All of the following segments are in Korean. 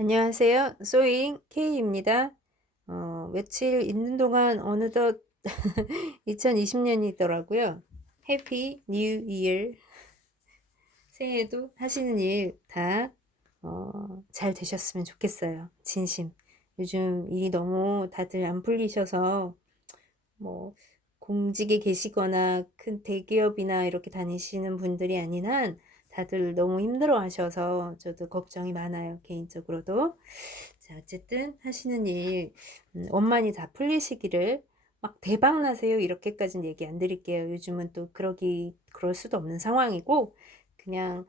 안녕하세요. 소잉 K입니다. 며칠 있는 동안 어느덧 2020년이더라고요. 해피 뉴 이어. 새해에도 하시는 일 다 잘 되셨으면 좋겠어요. 진심. 요즘 일이 너무 다들 안 풀리셔서 뭐 공직에 계시거나 큰 대기업이나 이렇게 다니시는 분들이 아닌 한 다들 너무 힘들어 하셔서 저도 걱정이 많아요, 개인적으로도. 자, 어쨌든 하시는 일 원만히 다 풀리시기를. 막 "대박 나세요." 이렇게까지는 얘기 안 드릴게요. 요즘은 또 그럴 수도 없는 상황이고, 그냥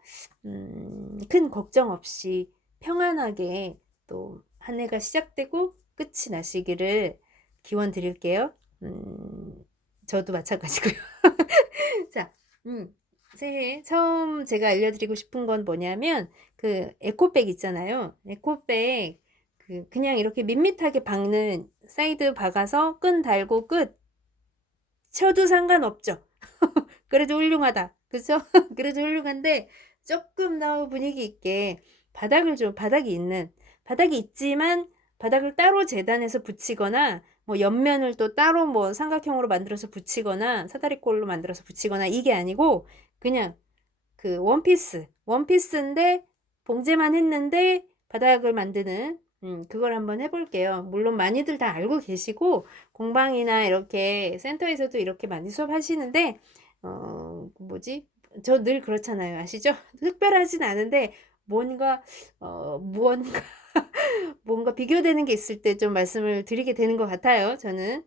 큰 걱정 없이 평안하게 또 한 해가 시작되고 끝이 나시기를 기원 드릴게요. 저도 마찬가지고요. 자, 새해 처음 제가 알려드리고 싶은 건 뭐냐면, 그 에코백 있잖아요. 에코백, 그냥 이렇게 밋밋하게 박는, 사이드 박아서 끈 달고 끝 쳐도 상관없죠. 그래도 훌륭하다. 그죠? 그래도 훌륭한데, 조금 더 분위기 있게 바닥이 있지만 바닥을 따로 재단해서 붙이거나, 뭐 옆면을 또 따로 뭐 삼각형으로 만들어서 붙이거나 사다리꼴로 만들어서 붙이거나, 이게 아니고 그냥 그 원피스인데 봉제만 했는데 바닥을 만드는, 그걸 한번 해 볼게요. 물론 많이들 다 알고 계시고 공방이나 이렇게 센터에서도 이렇게 많이 수업하시는데, 뭐지? 저 늘 그렇잖아요. 아시죠? 특별하진 않은데 뭔가 무언가 뭔가 비교되는 게 있을 때 좀 말씀을 드리게 되는 것 같아요, 저는.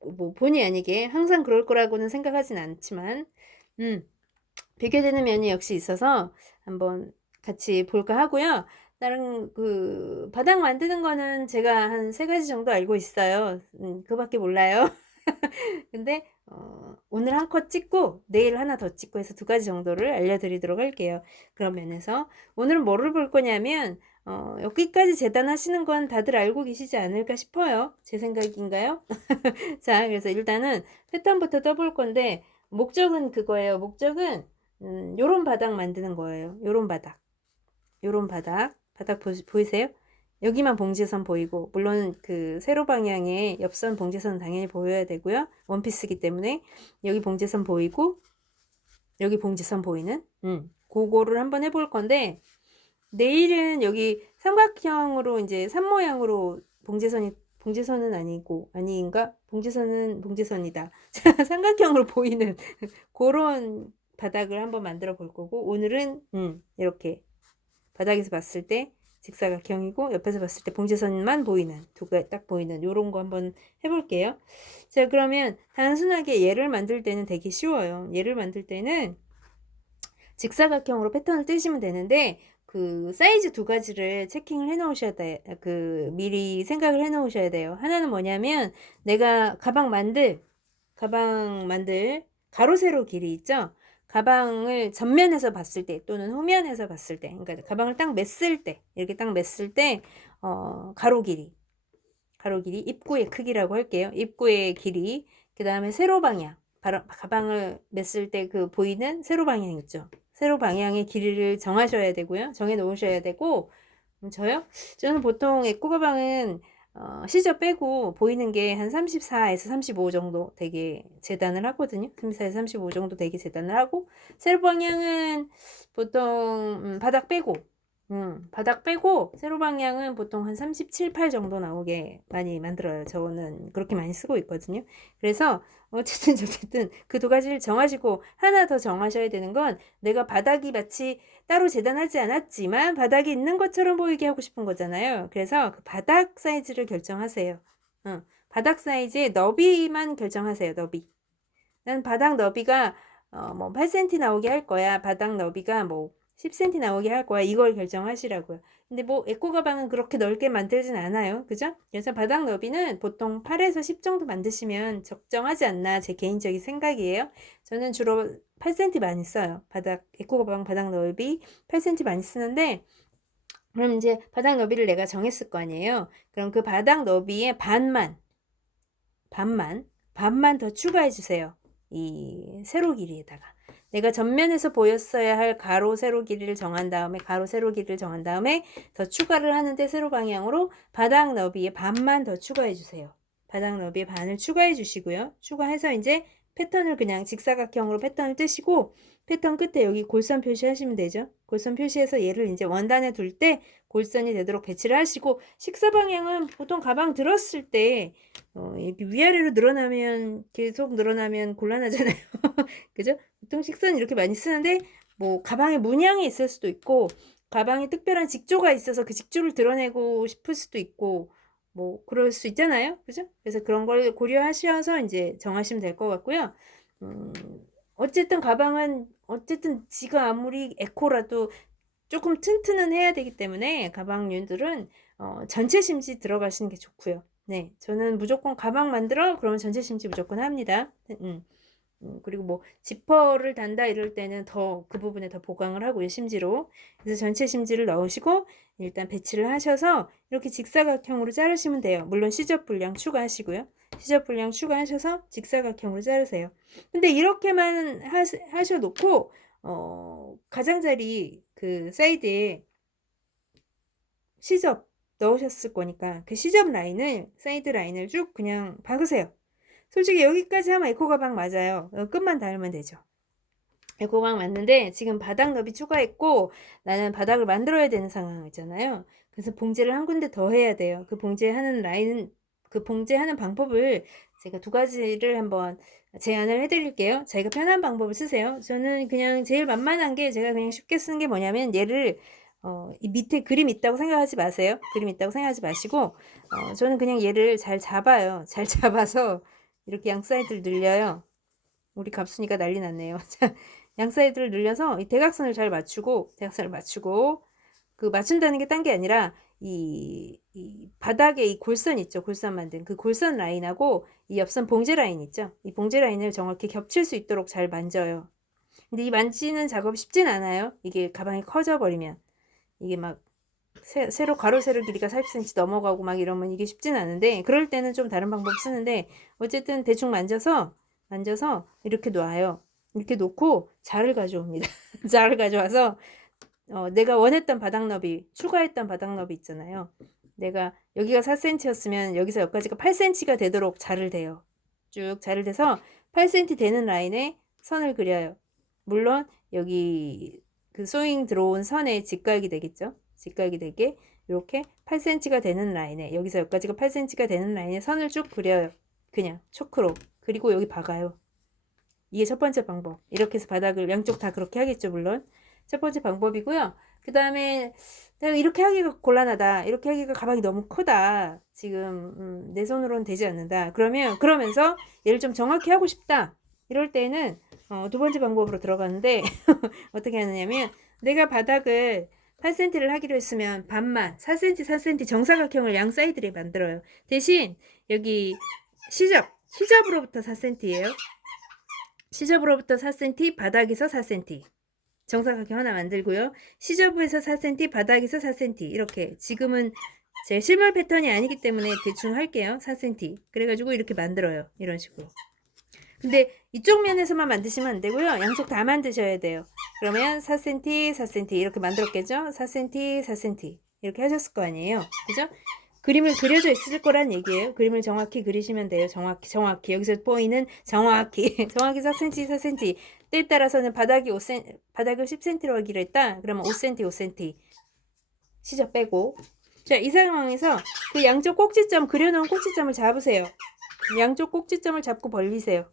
뭐 본의 아니게 항상 그럴 거라고는 생각하진 않지만. 음. 비교되는 면이 역시 있어서 한번 같이 볼까 하고요. 다른 바닥 만드는 거는 제가 한 3 가지 정도 알고 있어요. 그밖에 몰라요. 근데 오늘 한 컷 찍고 내일 하나 더 찍고 해서 2 가지 정도를 알려드리도록 할게요. 그런 면에서 오늘은 뭐를 볼 거냐면, 여기까지 재단하시는 건 다들 알고 계시지 않을까 싶어요. 제 생각인가요? 자, 그래서 일단은 패턴부터 떠볼 건데, 목적은 그거예요. 목적은 요런 바닥 만드는 거예요. 요런 바닥 보이세요? 여기만 봉제선 보이고, 물론 그 세로 방향의 옆선 봉제선은 당연히 보여야 되고요. 원피스기 때문에 여기 봉제선 보이고 여기 봉제선 보이는, 고거를 한번 해볼 건데, 내일은 여기 삼각형으로 이제 산 모양으로 봉제선은 아니고, 아닌가? 봉제선은 봉제선이다. 삼각형으로 보이는 그런 바닥을 한번 만들어 볼 거고, 오늘은 이렇게 바닥에서 봤을 때 직사각형이고 옆에서 봤을 때 봉제선만 보이는, 두 개 딱 보이는 요런 거 한번 해 볼게요. 자, 그러면 단순하게 얘를 만들 때는 되게 쉬워요. 얘를 만들 때는 직사각형으로 패턴을 뜨시면 되는데, 그 사이즈 2 가지를 체킹을 해 놓으셔야 돼. 미리 생각을 해 놓으셔야 돼요. 하나는 뭐냐면, 내가 가방 만들 가로 세로 길이 있죠. 가방을 전면에서 봤을 때 또는 후면에서 봤을 때, 그러니까 가방을 딱 맸을 때, 이렇게 딱 맸을 때 가로 길이 입구의 크기라고 할게요. 입구의 길이. 그다음에 세로 방향. 바로 가방을 맸을 때 그 보이는 세로 방향 있죠. 세로 방향의 길이를 정하셔야 되고요. 정해 놓으셔야 되고. 저요? 저는 보통 에코 가방은 시저 빼고 보이는 게 한 34에서 35 정도 되게 재단을 하거든요. 34에서 35 정도 되게 재단을 하고, 세로 방향은 보통 바닥 빼고 세로 방향은 보통 한 37, 8 정도 나오게 많이 만들어요. 저는 그렇게 많이 쓰고 있거든요. 그래서 어쨌든 그 2 가지를 정하시고, 하나 더 정하셔야 되는 건, 내가 바닥이 마치 따로 재단하지 않았지만 바닥이 있는 것처럼 보이게 하고 싶은 거잖아요. 그래서 그 바닥 사이즈를 결정하세요. 바닥 사이즈의 너비만 결정하세요. 너비. 난 바닥 너비가 뭐 8cm 나오게 할 거야. 바닥 너비가 뭐 10cm 나오게 할 거야. 이걸 결정하시라고요. 근데 뭐 에코 가방은 그렇게 넓게 만들진 않아요. 그죠? 그래서 바닥 너비는 보통 8에서 10 정도 만드시면 적정하지 않나, 제 개인적인 생각이에요. 저는 주로 8cm 많이 써요. 에코 가방 바닥 너비 8cm 많이 쓰는데, 그럼 이제 바닥 너비를 내가 정했을 거 아니에요. 그럼 그 바닥 너비의 반만 더 추가해 주세요. 이 세로 길이에다가. 내가 전면에서 보였어야 할 가로 세로 길이를 정한 다음에 가로 세로 길이를 정한 다음에 더 추가를 하는데 세로 방향으로 바닥 너비의 반만 더 추가해 주세요. 바닥 너비의 반을 추가해 주시고요. 추가해서 이제 패턴을 그냥 직사각형으로 패턴을 뜨시고 패턴 끝에 여기 골선 표시하시면 되죠. 골선 표시해서 얘를 이제 원단에 둘 때 골선이 되도록 배치를 하시고 식사 방향은 보통 가방 들었을 때 이렇게 위아래로 늘어나면 계속 늘어나면 곤란하잖아요. 그죠? 보통 식사는 이렇게 많이 쓰는데 뭐 가방에 문양이 있을 수도 있고 가방에 특별한 직조가 있어서 그 직조를 드러내고 싶을 수도 있고 뭐 그럴 수 있잖아요. 그죠? 그래서 그런 걸 고려하셔서 이제 정하시면 될 것 같고요. 어쨌든 가방은 어쨌든 지가 아무리 에코라도 조금 튼튼은 해야 되기 때문에 가방류들은 전체 심지 들어가시는 게 좋고요. 네, 저는 무조건 가방 만들어 그러면 전체 심지 무조건 합니다. 그리고 뭐 지퍼를 단다 이럴 때는 더 그 부분에 더 보강을 하고요, 심지로. 그래서 전체 심지를 넣으시고 일단 배치를 하셔서 이렇게 직사각형으로 자르시면 돼요. 물론 시접 분량 추가하시고요. 시접 분량 추가하셔서 직사각형으로 자르세요. 근데 이렇게만 하셔놓고 가장자리 그 사이드에 시접 넣으셨을 거니까 그 시접 라인을 사이드 라인을 쭉 그냥 박으세요. 솔직히 여기까지 하면 에코 가방 맞아요. 끝만 닿으면 되죠. 에코 가방 맞는데 지금 바닥 너비 추가했고 나는 바닥을 만들어야 되는 상황이잖아요. 그래서 봉제를 한 군데 더 해야 돼요. 그 봉제하는 라인은 그 봉제하는 방법을 제가 두 가지를 한번 제안을 해드릴게요. 자기가 편한 방법을 쓰세요. 저는 그냥 제일 만만한 게 제가 그냥 쉽게 쓰는 게 뭐냐면 얘를 이 밑에 그림 있다고 생각하지 마세요. 그림 있다고 생각하지 마시고 저는 그냥 얘를 잘 잡아요. 잘 잡아서 이렇게 양 사이드를 늘려요. 우리 갑순이가 난리 났네요. 양 사이드를 늘려서 이 대각선을 잘 맞추고 대각선을 맞추고 그 맞춘다는 게 딴 게 아니라 이 바닥에 이 골선 있죠. 골선 만든 그 골선 라인하고 이 옆선 봉제 라인 있죠. 이 봉제 라인을 정확히 겹칠 수 있도록 잘 만져요. 근데 이 만지는 작업이 쉽진 않아요. 이게 가방이 커져 버리면 이게 막 세로 가로 세로 길이가 40cm 넘어가고 막 이러면 이게 쉽진 않은데 그럴 때는 좀 다른 방법 쓰는데 어쨌든 대충 만져서 이렇게 놔요. 이렇게 놓고 자를 가져옵니다. 자를 가져와서 내가 원했던 바닥 너비 추가했던 바닥 너비 있잖아요. 내가 여기가 4cm였으면 여기서 여기까지가 8cm가 되도록 자를 대요. 쭉 자를 대서 8cm 되는 라인에 선을 그려요. 물론 여기 그 소잉 들어온 선에 직각이 되겠죠. 직각이 되게 이렇게 8cm가 되는 라인에 여기서 여기까지가 8cm가 되는 라인에 선을 쭉 그려요. 그냥 초크로. 그리고 여기 박아요. 이게 첫 번째 방법. 이렇게 해서 바닥을 양쪽 다 그렇게 하겠죠, 물론. 첫 번째 방법이고요. 그 다음에 내가 이렇게 하기가 곤란하다. 이렇게 하기가 가방이 너무 크다. 지금 내 손으로는 되지 않는다. 그러면서 얘를 좀 정확히 하고 싶다. 이럴 때는 두 번째 방법으로 들어가는데 어떻게 하느냐면 내가 바닥을 8cm를 하기로 했으면 반만 4cm 4cm 정사각형을 양 사이드에 만들어요. 대신 여기 시접으로부터 4cm예요. 시접으로부터 4cm, 바닥에서 4cm. 정사각형 하나 만들고요. 시접에서 4cm, 바닥에서 4cm. 이렇게 지금은 제 실물 패턴이 아니기 때문에 대충 할게요. 4cm. 그래가지고 이렇게 만들어요. 이런 식으로. 근데 이쪽 면에서만 만드시면 안 되고요. 양쪽 다 만드셔야 돼요. 그러면 4cm, 4cm 이렇게 만들었겠죠? 4cm, 4cm 이렇게 하셨을 거 아니에요. 그죠? 그림을 그려져 있을 거란 얘기예요. 그림을 정확히 그리시면 돼요. 정확히. 여기서 보이는 정확히. 정확히 4cm, 4cm. 때에 따라서는 바닥을 10cm로 하기로 했다. 그러면 5cm, 5cm. 시접 빼고. 자, 이 상황에서 그 양쪽 꼭지점, 그려놓은 꼭지점을 잡으세요. 양쪽 꼭지점을 잡고 벌리세요.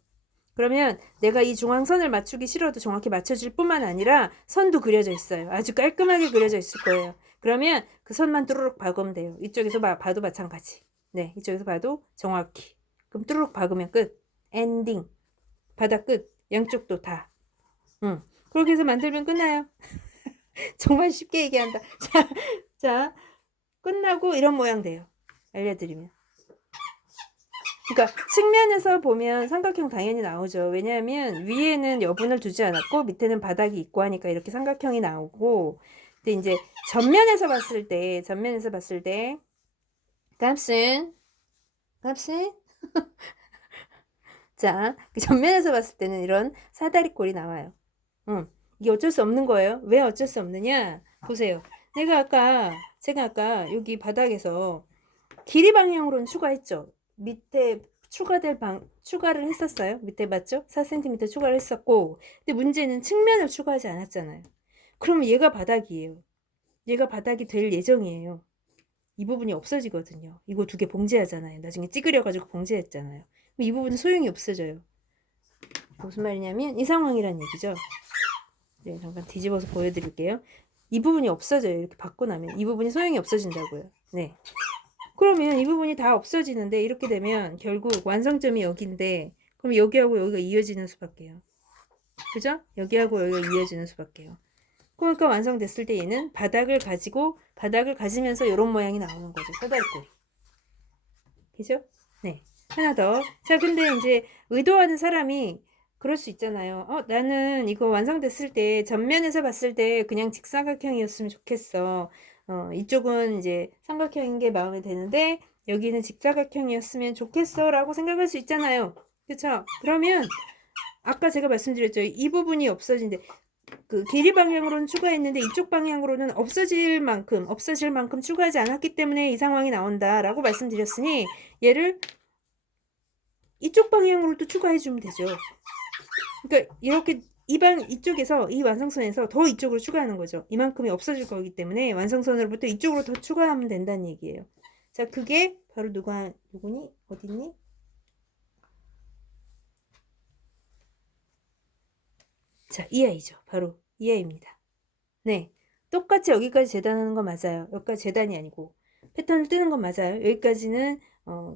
그러면 내가 이 중앙선을 맞추기 싫어도 정확히 맞춰질 뿐만 아니라 선도 그려져 있어요. 아주 깔끔하게 그려져 있을 거예요. 그러면 그 선만 뚜루룩 박으면 돼요. 이쪽에서 봐도 마찬가지. 네, 이쪽에서 봐도 정확히. 그럼 뚜루룩 박으면 끝. 엔딩. 바닥 끝. 양쪽도 다. 그렇게 해서 만들면 끝나요. 정말 쉽게 얘기한다. 자, 끝나고 이런 모양 돼요. 알려드리면. 그러니까 측면에서 보면 삼각형 당연히 나오죠. 왜냐하면 위에는 여분을 두지 않았고 밑에는 바닥이 있고 하니까 이렇게 삼각형이 나오고 근데 이제 전면에서 봤을 때 값은 자, 전면에서 봤을 때는 이런 사다리 꼴이 나와요. 이게 어쩔 수 없는 거예요. 왜 어쩔 수 없느냐? 보세요. 제가 아까 여기 바닥에서 길이 방향으로는 추가했죠. 밑에 추가를 했었어요. 밑에 맞죠? 4cm 추가를 했었고, 근데 문제는 측면을 추가하지 않았잖아요. 그러면 얘가 바닥이에요. 얘가 바닥이 될 예정이에요. 이 부분이 없어지거든요. 이거 두 개 봉제하잖아요. 나중에 찌그려가지고 봉제했잖아요. 이 부분은 소용이 없어져요. 무슨 말이냐면 이 상황이란 얘기죠. 네, 잠깐 뒤집어서 보여드릴게요. 이 부분이 없어져요. 이렇게 받고 나면 이 부분이 소용이 없어진다고요. 네. 그러면 이 부분이 다 없어지는데 이렇게 되면 결국 완성점이 여기인데 그럼 여기하고 여기가 이어지는 수밖에요. 그죠? 여기하고 여기가 이어지는 수밖에요. 그러니까 완성됐을 때 얘는 바닥을 가지면서 이런 모양이 나오는 거죠. 사다리꼴이. 그죠? 네. 하나 더. 자, 근데 이제 의도하는 사람이 그럴 수 있잖아요. 나는 이거 완성됐을 때 전면에서 봤을 때 그냥 직사각형이었으면 좋겠어. 이쪽은 이제 삼각형인 게 마음에 드는데 여기는 직사각형이었으면 좋겠어 라고 생각할 수 있잖아요. 그쵸? 그러면 아까 제가 말씀드렸죠. 이 부분이 없어진대. 그 길이 방향으로는 추가했는데 이쪽 방향으로는 없어질 만큼 추가하지 않았기 때문에 이 상황이 나온다라고 말씀드렸으니 얘를 이쪽 방향으로 또 추가해 주면 되죠. 그러니까 이렇게 이쪽에서 이 완성선에서 더 이쪽으로 추가하는 거죠. 이만큼이 없어질 거기 때문에 완성선으로부터 이쪽으로 더 추가하면 된다는 얘기예요. 자, 그게 바로 누구니? 어딨니? 자, 이 아이죠. 바로 이 아이입니다. 네. 똑같이 여기까지 재단하는 건 맞아요. 여기까지 재단이 아니고 패턴을 뜨는 건 맞아요. 여기까지는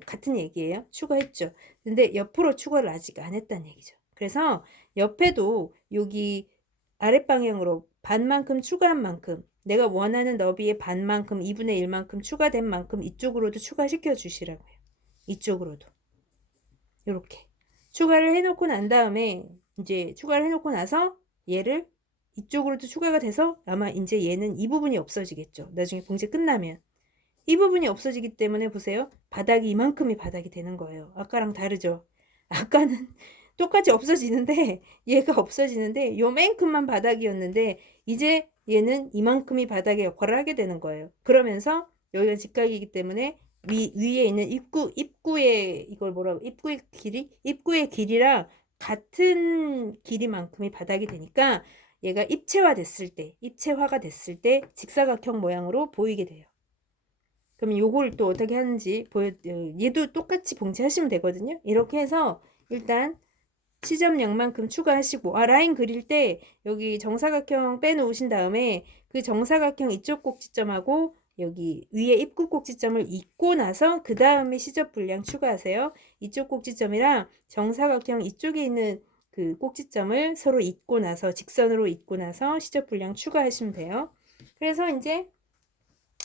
같은 얘기예요. 추가했죠. 근데 옆으로 추가를 아직 안 했다는 얘기죠. 그래서 옆에도 여기 아랫방향으로 반만큼 추가한 만큼 내가 원하는 너비의 반만큼 2분의 1만큼 추가된 만큼 이쪽으로도 추가시켜 주시라고요. 이쪽으로도. 이렇게 추가를 해놓고 난 다음에 이제 추가를 해놓고 나서 얘를 이쪽으로도 추가가 돼서 아마 이제 얘는 이 부분이 없어지겠죠. 나중에 봉제 끝나면 이 부분이 없어지기 때문에 보세요. 바닥이 이만큼이 바닥이 되는 거예요. 아까랑 다르죠. 아까는 똑같이 없어지는데 얘가 없어지는데 요만큼만 바닥이었는데 이제 얘는 이만큼이 바닥의 역할을 하게 되는 거예요. 그러면서 여기가 직각이기 때문에 위에 있는 입구의 이걸 뭐라고 입구의 길이랑 같은 길이만큼이 바닥이 되니까 얘가 입체화가 됐을 때 직사각형 모양으로 보이게 돼요. 그럼 요걸 또 어떻게 하는지 얘도 똑같이 봉제하시면 되거든요. 이렇게 해서 일단 시접량만큼 추가하시고 라인 그릴 때 여기 정사각형 빼놓으신 다음에 그 정사각형 이쪽 꼭지점하고 여기 위에 입구 꼭지점을 잇고 나서 그 다음에 시접 분량 추가하세요. 이쪽 꼭지점이랑 정사각형 이쪽에 있는 그 꼭지점을 서로 잇고 나서 직선으로 잇고 나서 시접 분량 추가하시면 돼요. 그래서 이제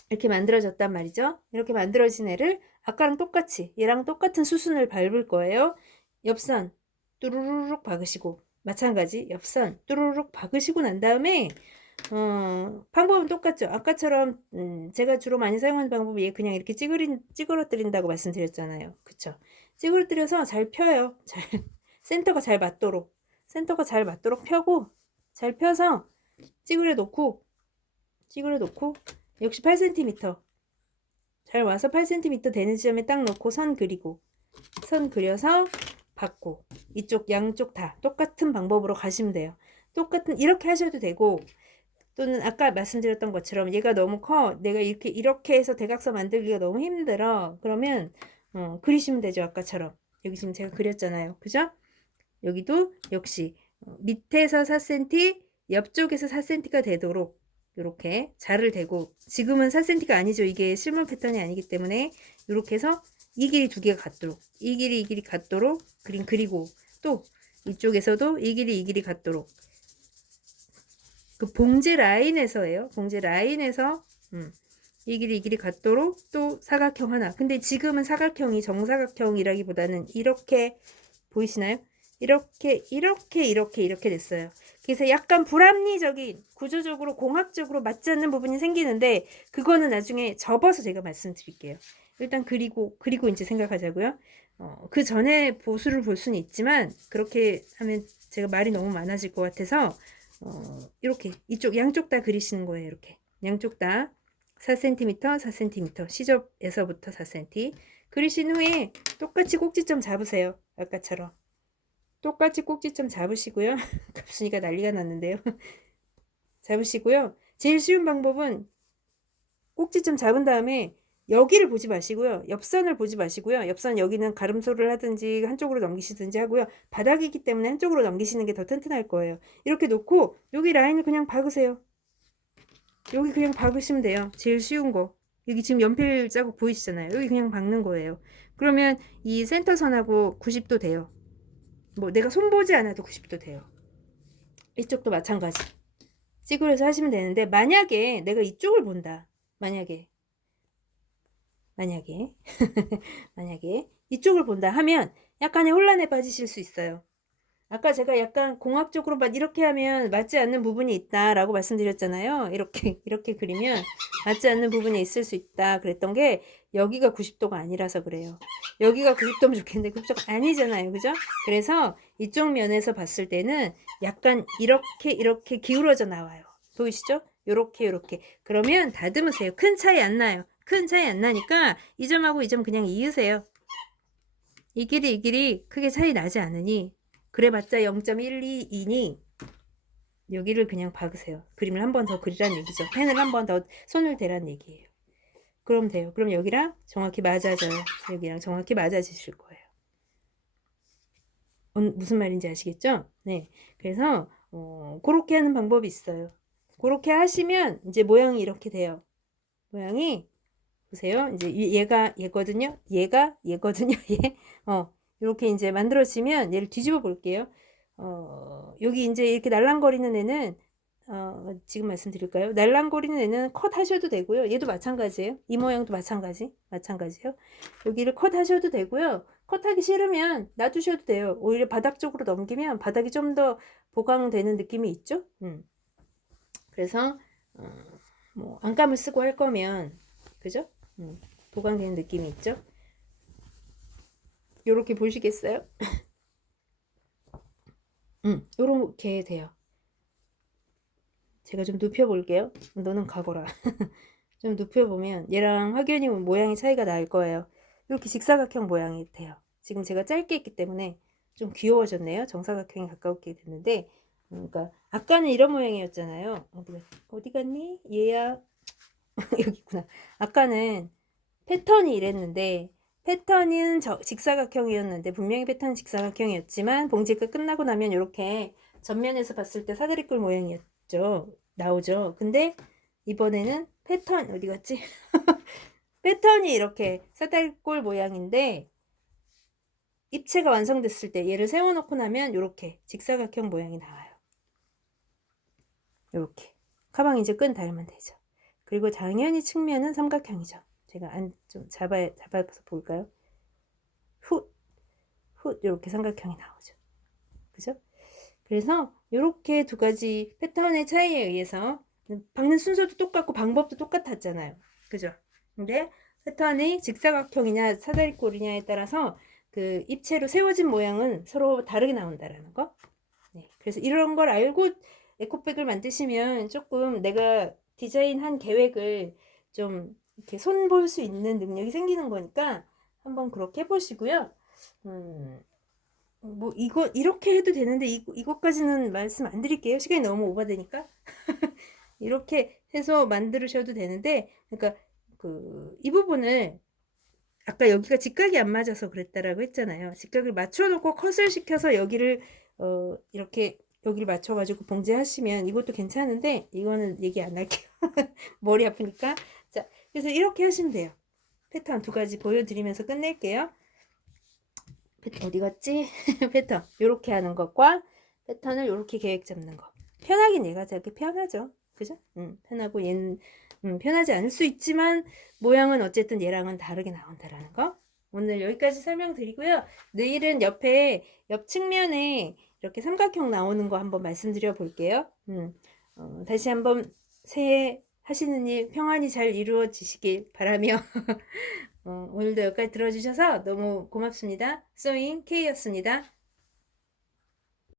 이렇게 만들어졌단 말이죠. 이렇게 만들어진 애를 아까랑 똑같이 얘랑 똑같은 수순을 밟을 거예요. 옆선 뚜루루룩 박으시고 마찬가지 옆선 뚜루루룩 박으시고 난 다음에 방법은 똑같죠. 아까처럼 제가 주로 많이 사용하는 방법이 얘 그냥 이렇게 찌그러뜨린다고 말씀드렸잖아요. 그쵸? 찌그러뜨려서 잘 펴요. 센터가 잘 맞도록 펴고 잘 펴서 찌그려 놓고 역시 8cm 잘 와서 8cm 되는 지점에 딱 놓고 선 그려서 받고 이쪽 양쪽 다 똑같은 방법으로 가시면 돼요. 이렇게 하셔도 되고 또는 아까 말씀드렸던 것처럼 얘가 너무 커 내가 이렇게 해서 대각선 만들기가 너무 힘들어 그러면 그리시면 되죠. 아까처럼 여기 지금 제가 그렸잖아요. 그죠? 여기도 역시 밑에서 4cm 옆쪽에서 4cm가 되도록 이렇게 자를 대고 지금은 4cm가 아니죠. 이게 실물 패턴이 아니기 때문에 이렇게 해서 이 길이 두 개가 같도록 이 길이 같도록 그리고 또 이쪽에서도 이 길이 같도록 그 봉제 라인에서예요. 봉제 라인에서 이 길이 같도록 또 사각형 하나. 근데 지금은 사각형이 정사각형이라기보다는 이렇게 보이시나요? 이렇게 됐어요. 그래서 약간 불합리적인 구조적으로 공학적으로 맞지 않는 부분이 생기는데 그거는 나중에 접어서 제가 말씀드릴게요. 일단 그리고 이제 생각하자고요. 그 전에 보수를 볼 수는 있지만 그렇게 하면 제가 말이 너무 많아질 것 같아서 이렇게 이쪽 양쪽 다 그리시는 거예요. 이렇게 양쪽 다 4cm, 4cm 시접에서부터 4cm 그리신 후에 똑같이 꼭지점 잡으세요. 아까처럼 똑같이 꼭지점 잡으시고요. 갑순이가 난리가 났는데요. 잡으시고요. 제일 쉬운 방법은 꼭지점 잡은 다음에 여기를 보지 마시고요. 옆선을 보지 마시고요. 옆선 여기는 가름소를 하든지 한쪽으로 넘기시든지 하고요. 바닥이기 때문에 한쪽으로 넘기시는 게 더 튼튼할 거예요. 이렇게 놓고 여기 라인을 그냥 박으세요. 여기 그냥 박으시면 돼요. 제일 쉬운 거. 여기 지금 연필 자국 보이시잖아요. 여기 그냥 박는 거예요. 그러면 이 센터선하고 90도 돼요. 뭐 내가 손 보지 않아도 90도 돼요. 이쪽도 마찬가지. 찌그려서 하시면 되는데 만약에 내가 이쪽을 본다. 만약에 만약에 이쪽을 본다 하면 약간의 혼란에 빠지실 수 있어요. 아까 제가 약간 공학적으로 이렇게 하면 맞지 않는 부분이 있다라고 말씀드렸잖아요. 이렇게 그리면 맞지 않는 부분이 있을 수 있다 그랬던 게 여기가 90도가 아니라서 그래요. 여기가 90도면 좋겠는데 90도가 아니잖아요. 그죠? 그래서 이쪽 면에서 봤을 때는 약간 이렇게 기울어져 나와요. 보이시죠? 요렇게 그러면 다듬으세요. 큰 차이 안 나요. 큰 차이 안 나니까 이 점하고 이 점 그냥 이으세요. 이 길이 크게 차이 나지 않으니 그래봤자 0.122니 여기를 그냥 박으세요. 그림을 한 번 더 그리란 얘기죠. 펜을 한 번 더 손을 대란 얘기예요. 그럼 돼요. 그럼 여기랑 정확히 맞아져요. 여기랑 정확히 맞아지실 거예요. 무슨 말인지 아시겠죠? 네. 그래서 그렇게 하는 방법이 있어요. 그렇게 하시면 이제 모양이 이렇게 돼요. 모양이 보세요. 이제 얘거든요. 얘거든요. 얘. 이렇게 이제 만들어지면 얘를 뒤집어 볼게요. 여기 이제 이렇게 날랑거리는 애는 지금 말씀드릴까요? 날랑거리는 애는 컷 하셔도 되고요. 얘도 마찬가지예요. 이 모양도 마찬가지예요. 여기를 컷 하셔도 되고요. 컷하기 싫으면 놔두셔도 돼요. 오히려 바닥 쪽으로 넘기면 바닥이 좀 더 보강되는 느낌이 있죠. 그래서 뭐 안감을 쓰고 할 거면 그죠? 보강되는 느낌이 있죠? 요렇게 보시겠어요? 요렇게 돼요. 제가 좀 눕혀볼게요. 너는 가거라. 좀 눕혀보면 얘랑 확연히 모양이 차이가 날 거예요. 이렇게 직사각형 모양이 돼요. 지금 제가 짧게 했기 때문에 좀 귀여워졌네요. 정사각형에 가까웠게 됐는데 그러니까 아까는 이런 모양이었잖아요. 어디 갔니? 얘야. 여기 있구나. 아까는 패턴이 이랬는데 패턴은 직사각형이었는데 분명히 패턴은 직사각형이었지만 봉지가 끝나고 나면 이렇게 전면에서 봤을 때 사다리꼴 모양이었죠. 나오죠. 근데 이번에는 패턴 어디 갔지? 패턴이 이렇게 사다리꼴 모양인데 입체가 완성됐을 때 얘를 세워놓고 나면 이렇게 직사각형 모양이 나와요. 이렇게 가방 이제 끈 달면 되죠. 그리고 당연히 측면은 삼각형이죠. 제가 좀 잡아서 볼까요? 훗 이렇게 삼각형이 나오죠. 그죠? 그래서 이렇게 두 가지 패턴의 차이에 의해서 박는 순서도 똑같고 방법도 똑같았잖아요. 그죠? 근데 패턴이 직사각형이냐 사다리꼴이냐에 따라서 그 입체로 세워진 모양은 서로 다르게 나온다라는 거. 네. 그래서 이런 걸 알고 에코백을 만드시면 조금 내가 디자인한 계획을 좀 이렇게 손볼 수 있는 능력이 생기는 거니까 한번 그렇게 해보시고요. 뭐 이렇게 해도 되는데 이것까지는 말씀 안 드릴게요. 시간이 너무 오버되니까. 이렇게 해서 만드셔도 되는데 그러니까 이 부분을 아까 여기가 직각이 안 맞아서 그랬다라고 했잖아요. 직각을 맞춰 놓고 컷을 시켜서 여기를 이렇게 여기를 맞춰 가지고 봉제하시면 이것도 괜찮은데 이거는 얘기 안 할게요. 머리 아프니까. 자, 그래서 이렇게 하시면 돼요. 패턴 두 가지 보여드리면서 끝낼게요. 어디 갔지? 패턴 이렇게 하는 것과 패턴을 이렇게 계획 잡는 거. 편하긴 얘가 되게 편하죠. 그죠? 편하고 얘는 편하지 않을 수 있지만 모양은 어쨌든 얘랑은 다르게 나온다라는 거. 오늘 여기까지 설명드리고요. 내일은 옆 측면에 이렇게 삼각형 나오는 거 한번 말씀드려 볼게요. 다시 한번 새해 하시는 일 평안히 잘 이루어지시길 바라며 오늘도 여기까지 들어주셔서 너무 고맙습니다. 소잉 K였습니다.